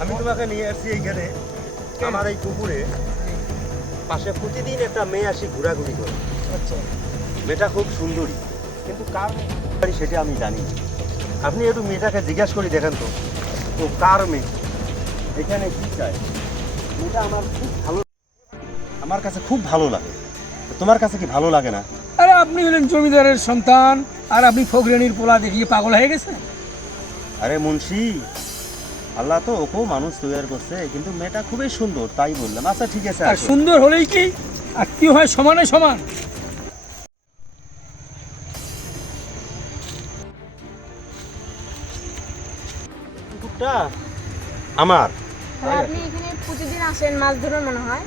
আমি তোমাকে নিয়ে আসছি এইখানে আমার এই পুকুরে। পাশে প্রতিদিন একটা মেয়ে আসি ঘোরাঘুরি করে। আচ্ছা। মেয়েটা খুব সুন্দরী। কিন্তু কার মেয়ে? সেটা আমি জানি। আপনি একটু মেয়েটাকে জিজ্ঞাসা করি দেখেন তো। তো কার মেয়ে? এখানে কি চায়? মেয়েটা আমার খুব ভালো আমার কাছে খুব ভালো লাগে। তোমার কাছে কি ভালো লাগে না? আরে আপনি হলেন জমিদারের সন্তান আর আপনি ফকরেনির পোলা দেখিয়ে পাগল হয়ে গেছেন? আরে মুন্সি আল্লাহ তো ওকেও মানুষ তৈরি করছে কিন্তু মেয়েটা খুবই সুন্দর তাই বললাম। আচ্ছা ঠিক আছে আর সুন্দর হলেই কি? আর কি হয় সমানে সমান? কুকুরটা আমার। আপনি এখানে প্রতিদিন আসেন মাছ ধরুন মনে হয়?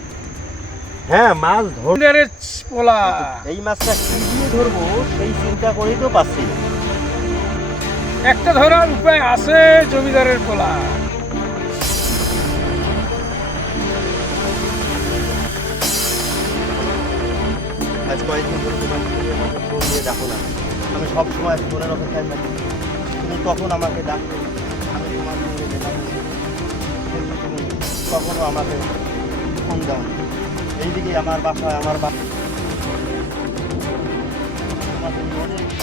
হ্যাঁ মাছ ধর পোলা। এই মাছটা কি দিয়ে ধরবো সেই চিন্তা করেই তো পাচ্ছি না। একটা ধরার উপায় আছে জমিদারের পোলা। আজ কয়েকদিন ধরে তোমার ফোন দিয়ে না। আমি সব সময় ফোনের অপেক্ষায় থাকি। তুমি কখন আমাকে ডাকতে আমি তোমার কিন্তু তুমি কখনো আমাকে ফোন দাও এইদিকে আমার বাসায়, আমার বাসা অনেক